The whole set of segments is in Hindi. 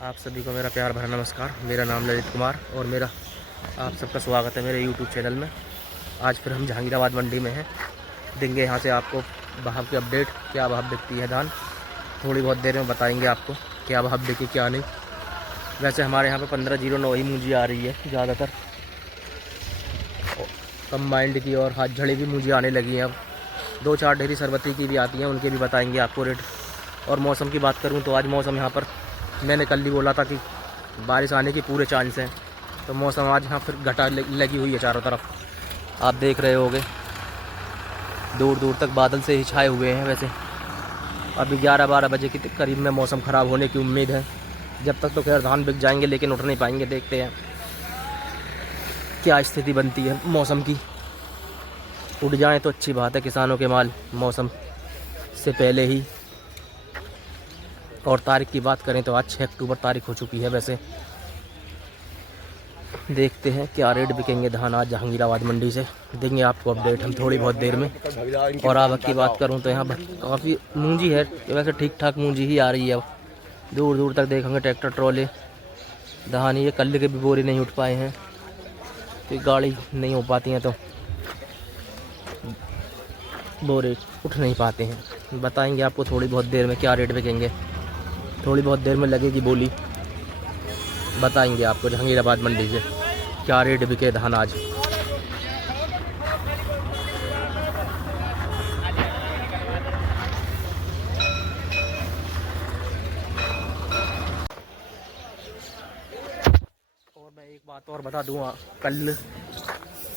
आप सभी को मेरा प्यार भरा नमस्कार। मेरा नाम ललित कुमार और मेरा आप सबका स्वागत है मेरे YouTube चैनल में। आज फिर हम जहांगीराबाद मंडी में हैं। देंगे यहाँ से आपको भाव की अपडेट, क्या भाव बिकती है धान। थोड़ी बहुत देर में बताएंगे आपको क्या भाव बिकी क्या नहीं। वैसे हमारे यहाँ पे 1509 ही मूंजी आ रही है ज़्यादातर, कंबाइंड की और हाथ झड़ी भी मूंजी आने लगी हैं। अब 2-4 ढेरी सरबती की भी आती हैं, उनके भी बताएंगे आपको रेट। और मौसम की बात करूँ तो आज मौसम यहाँ पर, मैंने कल ही बोला था कि बारिश आने की पूरे चांस हैं, तो मौसम आज यहाँ फिर घटा लगी हुई है चारों तरफ। आप देख रहे होगे दूर दूर तक बादल से ही छाए हुए हैं। वैसे अभी 11-12 बजे के करीब में मौसम ख़राब होने की उम्मीद है। जब तक तो खैर धान बिक जाएंगे, लेकिन उठ नहीं पाएंगे। देखते हैं क्या स्थिति बनती है मौसम की। उठ जाए तो अच्छी बात है, किसानों के माल मौसम से पहले ही। और तारीख की बात करें तो आज 6 अक्टूबर तारीख हो चुकी है। वैसे देखते हैं क्या रेट बिकेंगे धान आज जहांगीराबाद मंडी से। देंगे आपको अपडेट हम थोड़ी बहुत देर में। और आवक की बात करूं तो यहाँ काफ़ी मूंजी है, वैसे ठीक ठाक मूंजी ही आ रही है। अब दूर दूर तक देखेंगे ट्रैक्टर ट्रॉले धान। ये कल के भी बोरी नहीं उठ पाए हैं, तो गाड़ी नहीं हो पाती हैं तो बोरे उठ नहीं पाते हैं। बताएंगे आपको थोड़ी बहुत देर में क्या रेट बिकेंगे। थोड़ी बहुत देर में लगेगी बोली, बताएंगे आपको जहांगीराबाद मंडी से क्या रेट बिके धान आज। और मैं एक बात और बता दूँ, कल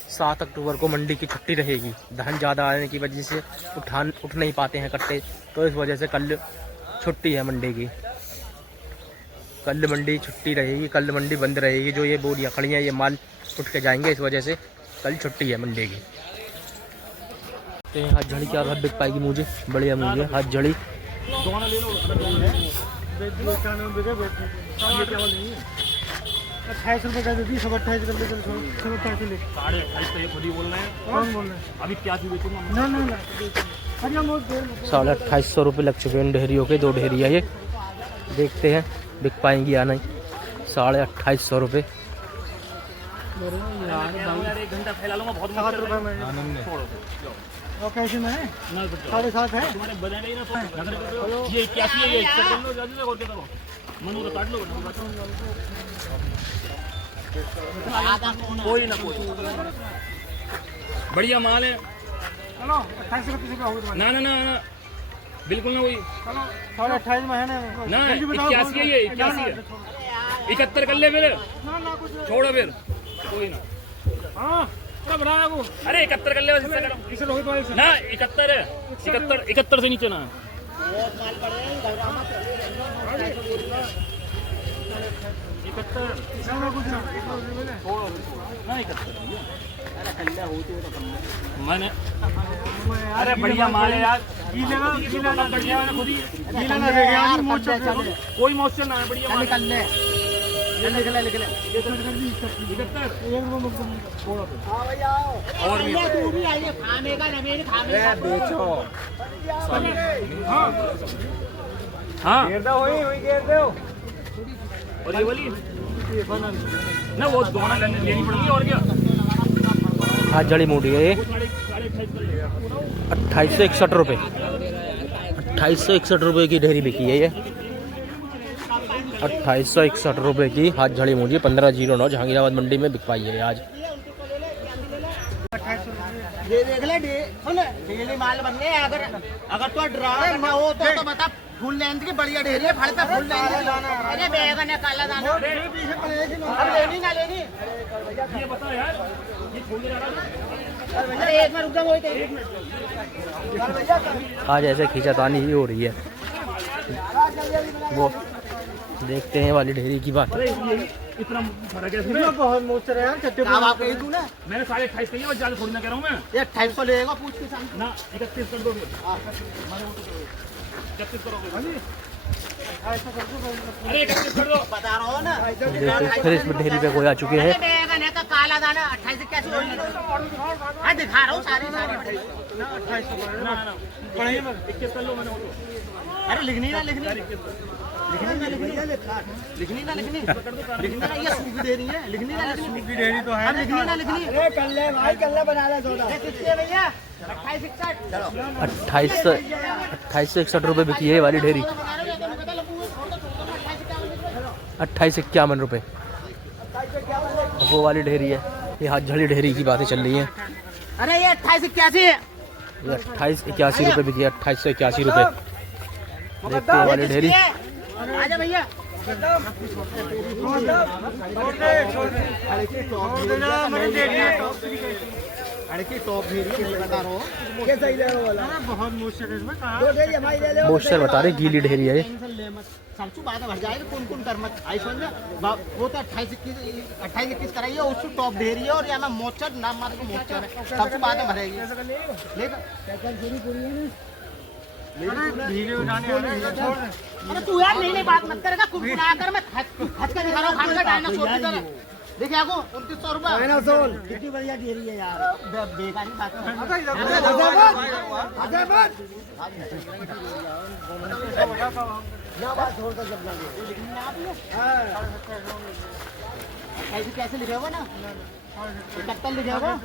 7 अक्टूबर को मंडी की छुट्टी रहेगी। धान ज़्यादा आने की वजह से उठ नहीं पाते हैं कट्टे, तो इस वजह से कल छुट्टी है मंडी की। कल मंडी छुट्टी रहेगी, कल मंडी बंद रहेगी। जो ये बोरियाँ खड़ी हैं, ये माल उठ के जाएंगे, इस वजह से कल छुट्टी है मंडी की। तो ये हाथ झड़ी क्या भाव बिक पाएगी मुझे? बढ़िया मुझे हाथ झड़ी 28 रुपये का देती, 28 कर ले, 28 ले। 28 तो ये खुद ही बोल रहे हैं। कौन बोल रहे हैं? अभी क्या चीज बेचूंगा? ना 2850 रुपये लग चुके हैं ढेरियों के। 2 ढेरिया ये, देखते हैं बिक पाएंगी या नहीं। 2850 रुपये। यार 1 घंटा फैला लूंगा, बहुत 7 रुपये में छोड़ो। और कैसे में है? 7.5 है। तुम्हारे बजाने ही ना तो ये 81 है, ये कर लो जल्दी से, और क्या करो मनु तो काट लो। कोई ना कोई बढ़िया माल है। चलो 28 रुपये किसी का होगा तुम्हारा? ना ना ना ना बिल्कुल ना, वही चलो 28 में है ना? ना, जल्दी बताओ। 81 है, ये 81 है। 71 कर ले फिर, ना कुछ छोड़ो फिर, कोई ना। हाँ क्या बनाया वो? अरे 71 कर ले बस, इससे करो। इसे लोग तो ना 71 है, 71 से नीचे ना। 71 ना कुछ ना ना 71 मैंने। अरे बढ़िया माल है यार, गीला ना बढ़िया है खुद ही। गीला ना देखे यार, मोर्चा कोई मौसम ना है, बढ़िया माल है। लिख ले 71 छोड़ो और भी हाँ और ये वाली ना, वो दोनों लेनी पड़ेगी। और क्या हाथ झड़ी मूडी है ये 2861 रुपये। 2861 रुपये की ढेरी बिकी है ये। 2861 रुपये की हाथ झड़ी मूंजी 1509 जहांगीराबाद मंडी में बिक पाई है आज। ये देख ले डेली माल बन गए। अगर तो ड्राइवर ना हो तो बता, फुल लेंथ की बढ़िया ढेरी है, फल पे फुल लेंथ की। अरे बैगन है, काला दाना। अब लेनी ना लेनी, ये बता यार, ये छोड़ने जा रहा है। अरे एक मिनट रुक जाओ, आज ऐसे खींचातानी ही हो रही है। वो देखते हैं वाली ढेरी की बात। इतना फर्क है, बहुत मोर्चा है यार। चट्टे अब आप कही तू ना, मैंने 28.5 कही है, बस ज्यादा थोड़ी ना कह रहा हूँ मैं। ये 28 को लेगा, पूछ के सामने ना 31 कर दो फिर, 31 करोगे। अरे 31 कर दो, बता रहा हो ना। देखो फिर इसमें ढेरी पे कोई आ चुके हैं। बैगन है तो काला दाना 28 से कैसे होगी? हाँ दिखा रहा हूँ सारी। ना ना 21 कर लो मैंने। अरे लिखनी ना लिखनी। लिखनी ना ये सूखी डेयरी है, लिखनी ना लिखनी की डेयरी तो है। अब लिखनी ना लिखनी। अरे कर ले भाई, कर ले, बना ले सोडा। कितने भैया? 2861। चलो 2861 रुपये बिकी है ये वाली ढेरी। 2851 रुपये वो वाली ढेरी है। ये हाथ झड़ी ढेरी की बातें चल रही हैं। अरे ये 2881 है। ये 2881 रुपये बिकी है। 2881 रुपये देखते हैं वाली ढेरी। आजा भैया। अरे की टॉप ढेरी बता रहा हूँ। बहुत मुश्किल है इसमें कहाँ? मोस्टर बता रहे गीली ढेरी है ये। सबसे बाद में भर जाएगा। कौन कर मत आई समझ वो तो 28-21 कराइए। उसको टॉप ढेरी है और यहाँ मोचर नाम मार को मोचर है। सबसे बाद में भरेगी। वीडियो बनाने आ रहे हैं, छोड़ दे। अरे तू यार नहीं बात मत करेगा। कुरकुरा कर मैं खच का दिखा रहा हूँ। खाने का डायनासोर की तरह देखिए आपको 2900 रुपये। कितनी बढ़िया डेयरी है यार। बेकार की बात कैसे लिखे हुआ ना 71 लिखे हुआ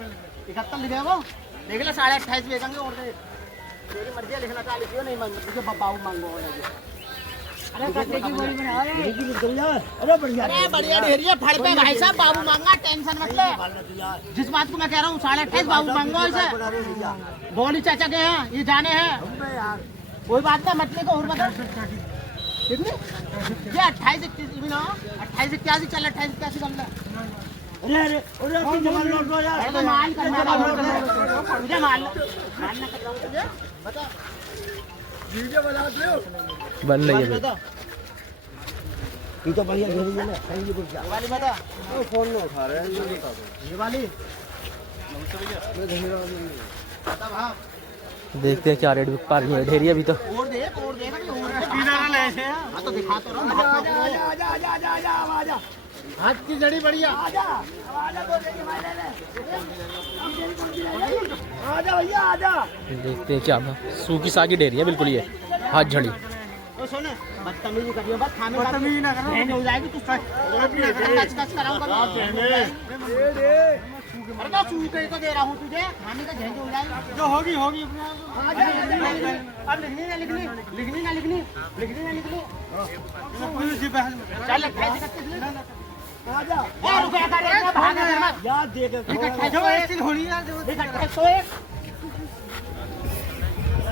71 लिखे हुआ देख लो 28.5 बेचेंगे। और तेरी मर्जी है लिखना चाह लिखियो नहीं मुझे बाबू मांगो। अरे बढ़िया ढेरी है फड़ पे भाई साहब। बाबू मांगा टेंशन मत ले। जिस बात को मैं कह रहा हूँ 28.5 बाबू मांगो इसे। बोली चाचा के हैं ये जाने हैं। कोई बात ना मत ले को और बता कितनी ये 28-21 भी ना 28-81 चल 28-81 कर ले। अरे माल करना मुझे माल ना कर रहा हूँ तुझे बता। वीडियो बना दो बन रही है ये तो बढ़िया घेरी है ना। ये वाली बता फोन में उठा रहे हैं। ये वाली देखते हैं क्या रेट बिक पा रही है ढेरी अभी तो। और देख ले से हाँ तो दिखा तो रहा हूँ। आजा हाथ की जड़ी बढ़िया। आजा भैया आजा। देखते हैं क्या सूखी सागी ढेरी है बिल्कुल ये हाथ झड़ी। सुन बदतमीजी करियो बस खाने बदतमीजी ना करो। हो जाएगी तू कच कराऊंगा। अरे तो सूखे तो दे रहा हूँ तुझे खाने का झंझ हो जाएगा। जो होगी होगी। अब लिखनी ना लिखनी चल 28-31 आजा रुपया का रेट भाग यार देख जो एक चीज होनी है 2801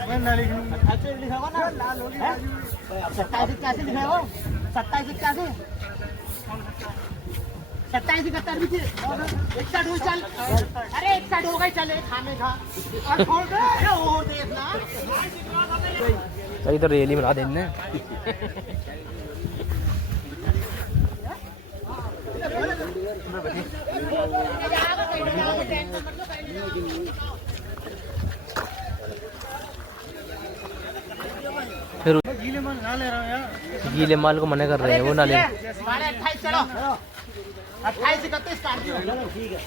मैं ना लिखूं। 28 लिखा हुआ ना लाल होगी। 27-81 लिखा हो 27-81 27-71 भी 61 हो चल। अरे 61 हो गई चल खाने का छोड़ दे। अरे और देखना सही तो रेली बना देने। फिर गीले माल ना ले रहा हूँ यार। गीले माल को मना कर रहे हैं वो ना ले। 28 चलो 28-31 काट दियो। ठीक है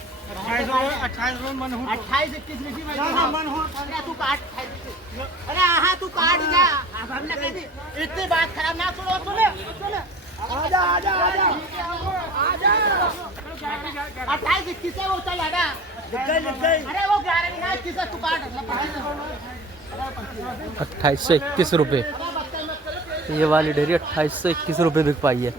28 मन हो 28-21 लिखी मैं मन हो। अरे तू काट 28। अरे हाँ तू काट जा। अब हमने कह दी इतनी बात खराब ना सुनो। सुने आजा 28-21 से वो चल आजा। अरे वो 11-21 तू काट 2821 रुपये ये वाली ढेरी 2821 रुपये बिक पाई है।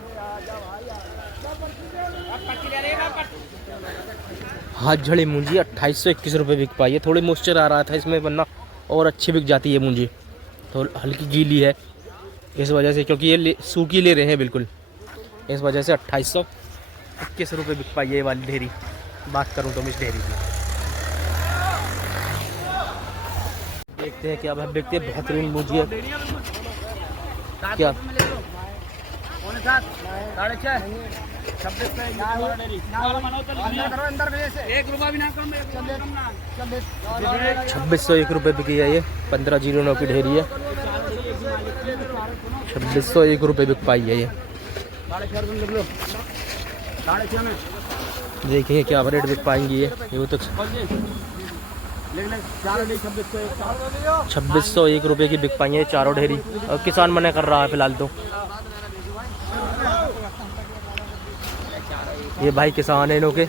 हाथ झड़ी मूंजी 2821 रुपये बिक पाई है। थोड़ी मॉइस्चर आ रहा था इसमें वरना और अच्छी बिक जाती है मूंजी। तो हल्की गीली है इस वजह से क्योंकि ये सूखी ले रहे हैं बिल्कुल इस वजह से 2821 रुपये बिक पाई है ये वाली ढेरी। बात करूँ तो मैं इस ढेरी की देखते हैं क्या बिकती है। बेहतरीन मूंजी है क्या 2601 रुपये बिकी है ये। 1509 की ढेरी है। 2601 रुपये बिक पाई है ये। देखिए क्या रेट बिक पाएंगी ये तो 2601 रुपये की बिक पाई है चारों ढेरी। और किसान मना कर रहा है फिलहाल तो ये भाई किसान है इन्हों के,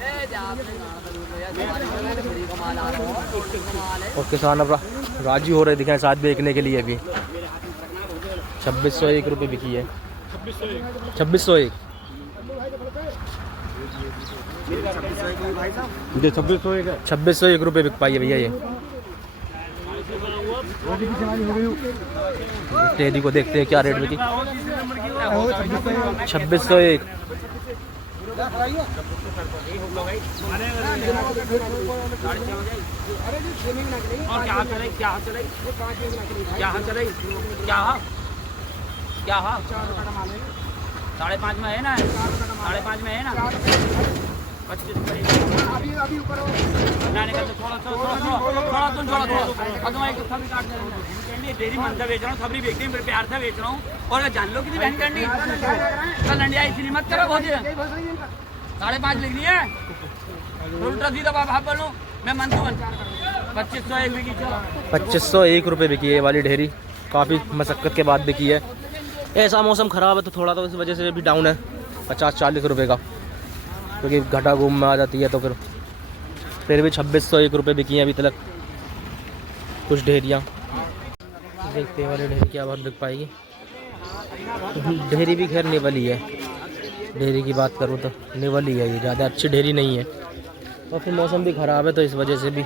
और किसान अब राजी हो रहे दिखाए साथ बेचने के लिए। अभी 2601 रुपये बिकी है। 2601 2601 रुपये बिक पाई है भैया। ये टेडी को देखते हैं क्या रेट बिकी। 2601 और क्या करे क्या चले क्या 5.5 में है ना, 5.5 में है ना। 25 अभी ऊपर डेरी मंदा बेच रहा हूँ, सबरी बेचती हूँ, प्यार से बेच रहा हूँ। और जान लो कितनी बहन करनी कल लंडिया इसलिए मत करो। बहुत 5.5 लिख लिया उल्टा सीधा आप बोलो मैं मन तो 2501 बिकी। 2501 रुपये बिकी है ये वाली ढेरी। काफ़ी मशक्क़त के बाद बिकी है। ऐसा मौसम ख़राब है तो थोड़ा तो इस वजह से भी डाउन है 50-40 रुपये का, क्योंकि घटा घूम में आ जाती है। तो फिर भी 2601 रुपये बिकी हैं अभी तक कुछ ढेरियाँ। देखते हैं वाली ढेरी क्या बात बिक पाएगी। ढेरी भी खैर निवली है। ढेरी की बात करूँ तो निवली है, ये ज़्यादा अच्छी ढेरी नहीं है। और फिर मौसम भी ख़राब है तो इस वजह से भी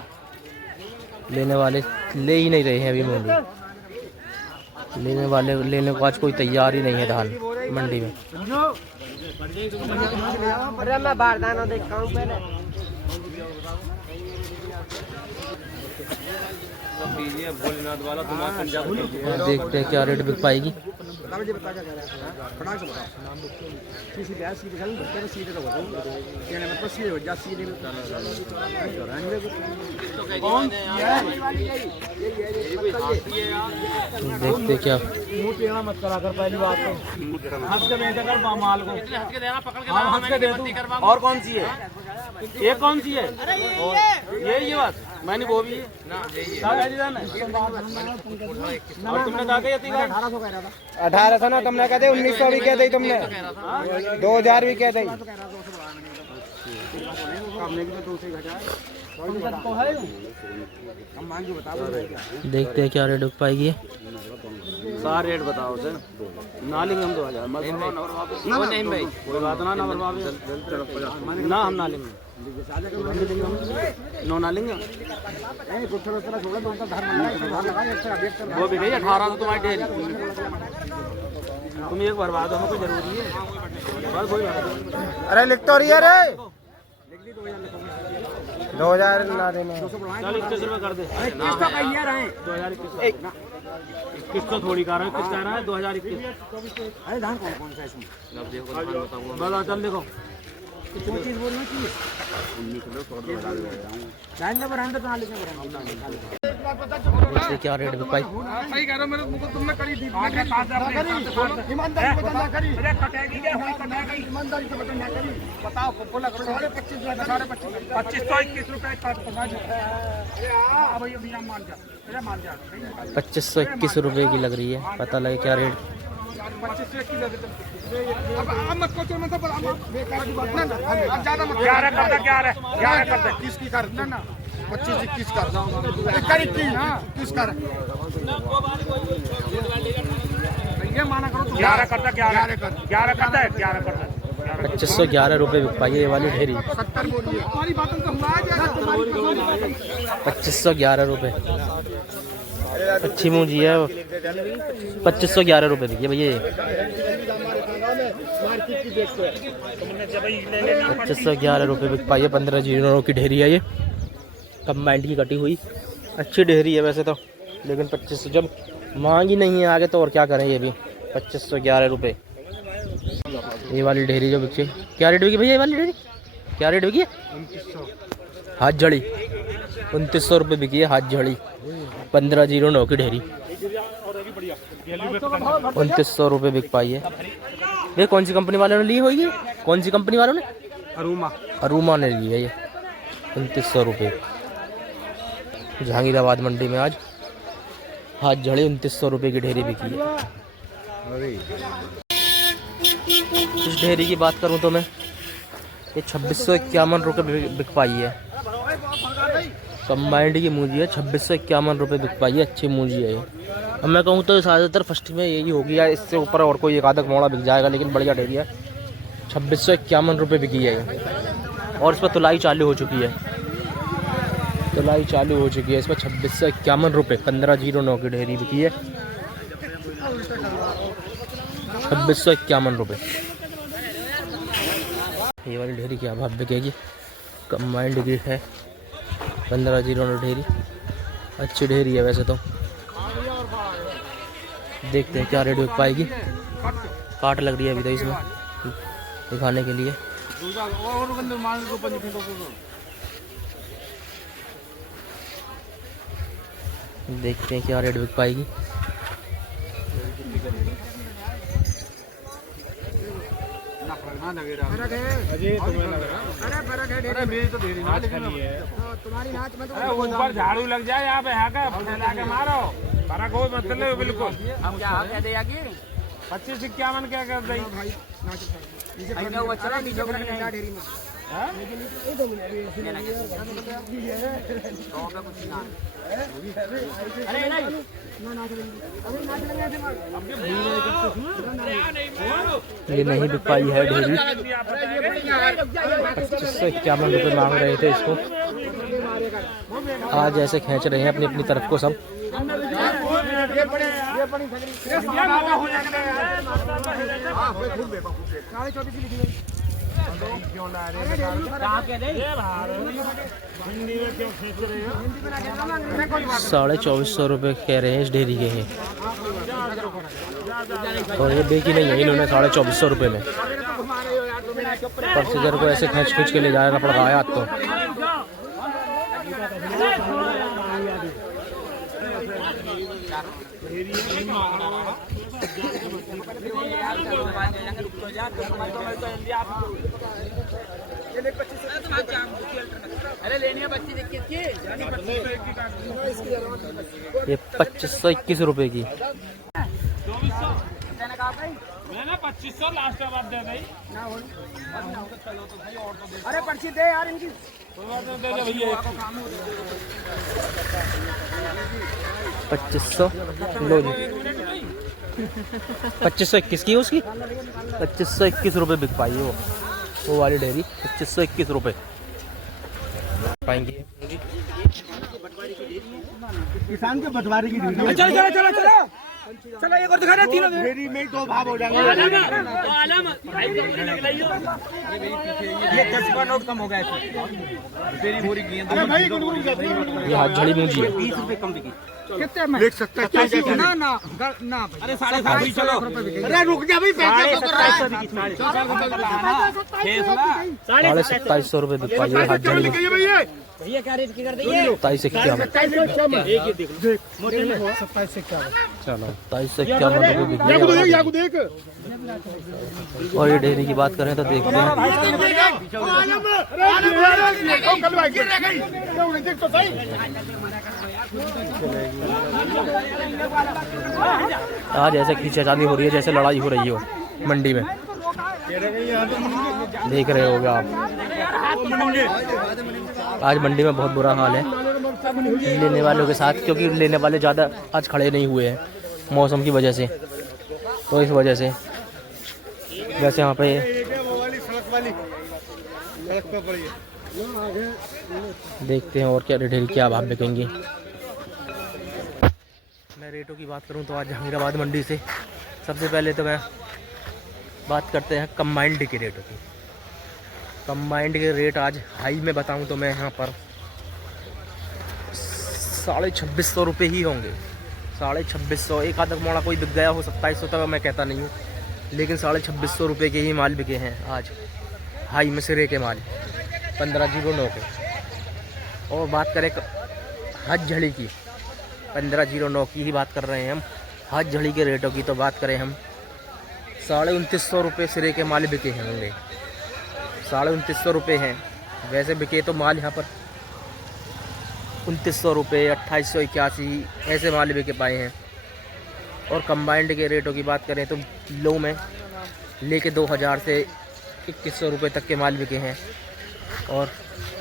लेने वाले ले ही नहीं रहे हैं अभी मंडी। लेने को आज कोई तैयार ही नहीं है धान मंडी में। अरे मैं बारदाना देखता हूँ पहले। देखते हैं क्या रेट बिक पाएगी। देखते क्या मत करा कर पहली बात तो हंस के बेचा कर माल को। और कौन सी है, ये कौन सी है? ये बात मैंने वो भी है। और तुमने कहा 1800 ना तुमने कहते 1900 भी कह दी तुमने, 2000 भी कह दी। देखते हैं क्या रेट बिक पाएगी। सारा रेट बताओ सर। नालिंग हम 2000 नहीं भाई कोई बात ना ना हम नालिंग नो नालिंग वो भी गई 1800 तुम्हारी ढेरी। तुम एक बर्बाद होना कोई जरूरी है। बस कोई बात नहीं। अरे लिख तो रही है रे 2000 ला देना। चल 21 रुपये कर दे। 2021 तो थोड़ी कर रहा है, किस कह रहा है 2021। अरे धान कौन सा है इसमें? बता चल देखो चीज बोलना चाहिए। देखते क्या रेट बिक पाई। सही कह रहे हो, मेरे मुझको तुमने करी थी। ईमानदारी से बताना करी। बताओ बोला करो 2521 रुपए का 2521 रुपये की लग रही है। पता लगे क्या रेट। 25 मत सोचो, मतलब बेकार की बात ना, आप ज्यादा मत 11 करता 21 की कर ना 25-21 कर 21 कर ये माना करो। 11 करता 11 करता है 11 करता है। 2511 रुपये बिक पाई है ये वाली ढेरी। 70 बोलिए हमारी बातों तो हुआ है। 2511 रुपये अच्छी मूंजी है। 2511 रुपये बिकी है भैया ये। 2511 रुपये बिक पाई है। 15 जीरो की ढेरी है ये, कंबाइंड की कटी हुई अच्छी ढेरी है वैसे तो, लेकिन 2500 जब मांग ही नहीं है आगे तो और क्या करें। ये भी 2511 रुपये ये वाली ढेरी जो बिकी। क्या रेट बिकी भैया ये वाली ढेरी? क्या रेट बिकी है? हाथ झड़ी 2900 रुपये बिकी है। हाथ झड़ी 1509 की ढेरी 2900 रुपये बिक पाई है। ये कौन सी कंपनी वालों ने ली होगी? कौन सी कंपनी वालों ने? अरूमा ने ली है ये 2900 रुपये। जहांगीराबाद मंडी में आज हाथ झड़ी 2900 रुपये की ढेरी बिकी है। इस ढेरी की बात करूं तो मैं ये 2651 रुपये बिक पाई है। कंबाइंड की मूंजी है, 2651 रुपये बिक पाई है। अच्छी मूंजी है ये। अब मैं कहूँ तो ज़्यादातर फर्स्ट में यही होगी या इससे ऊपर और कोई एक आधा मोड़ा बिक जाएगा, लेकिन बढ़िया डेरी है। 2651 रुपये बिकी है ये। और इस पर तुलाई चालू हो चुकी है, तुलाई चालू हो चुकी है इस पर। 2651 रुपये 1509 की डेरी बिकी है। 2651 रुपये। ये वाली ढेरी क्या भाव बिकेगी? कंबाइंड की है, 1509 ढेरी। अच्छी ढेरी है वैसे तो। देखते हैं क्या रेट बिक पाएगी। काट लग रही है अभी तो इसमें दिखाने के लिए। देखते हैं क्या रेट बिक पाएगी। ऊपर झाड़ू लग जाए यहाँ पे फैला के मारो, फर्क हो मतलब बिल्कुल। हम क्या कह दे आगे 2551 क्या कर रही ये नहीं बिक पाई है ढेरी। 2551 रुपये मांग रहे थे इसको। आज ऐसे खींच रहे हैं अपनी अपनी तरफ को सब। ₹2450 रुपये कह रहे हैं इस डेयरी के हैं। और ये बेची नहीं है इन्होंने 2450 रुपये में। प्रोसीजर को ऐसे खींच खींच के ले जाना पड़ रहा है आज तो। अरे लेनी है बच्ची देखिए ये 2521 रुपये की। मैंने 2500 लास्ट बात दे दी। अरे पर्ची दे यार इनकी। 2500 लो जी। 2521 की है उसकी। 2521 रुपये बिक पाई है वो वाली डेयरी। 2521 रुपये पाएंगे। किसान के बंटवारे की ड्यूटी। चलो चलो चलो चलो चलो एक और दिखा रहे तीनों डेरी में 2 भाव हो जाएंगे। ये 10 का नोट कम हो गया इसमें। अरे भाई गुनगुन जाती है। ये हाथ झड़ी मूंजी है। 20 रुपए कम बिकी। कितने में देख सकता है? ना ना ना अरे 7.5 चलो। अरे रुक जा भाई, पैसे तो कर रहा है। 2750 रुपये बिक पाई है हाथ झड़ी में। भैया क्या रेट की कर देंगे? 2751 चलो 2751 रुपये बिक गई। और ये डेयरी की बात करें तो देखते हैं। आज ऐसे खींचातानी हो रही है जैसे लड़ाई हो रही हो मंडी में। देख रहे होगे आप। आज मंडी में बहुत बुरा हाल है लेने वालों के साथ, क्योंकि लेने वाले ज़्यादा आज खड़े नहीं हुए हैं मौसम की वजह से। तो इस वजह से वैसे यहाँ पे देखते हैं और क्या रिटेल क्या भाव बिकेंगे। मैं रेटों की बात करूं तो आज जहांगीराबाद मंडी से सबसे पहले तो मैं बात करते हैं कंबाइंड के रेटों की। कंबाइंड के रेट आज हाई में बताऊं तो मैं यहाँ पर 2650 रुपये ही होंगे। 2650। एक आधा मोड़ा कोई बिक गया हो 2700 तक मैं कहता नहीं हूँ, लेकिन 2650 रुपये के ही माल बिके हैं आज हाई में सिरे के माल 1509 के। और बात करें हज झड़ी की 1509 की ही बात कर रहे हैं हम। हज झड़ी के रेटों की तो बात करें हम 2950 रुपये सिरे के माल बिके हैं होंगे। 2950 रुपये हैं वैसे बिके तो माल यहाँ पर 2900 रुपये 2881 ऐसे माल बिके पाए हैं। और कंबाइंड के रेटों की बात करें तो लो में लेके 2000 से 2100 रुपये तक के माल बिके हैं। और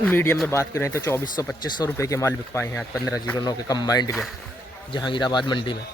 मीडियम में बात करें तो 2400-2500 रुपये के माल बिक पाए हैं आज 1509 के कंबाइंड में जहांगीराबाद मंडी में।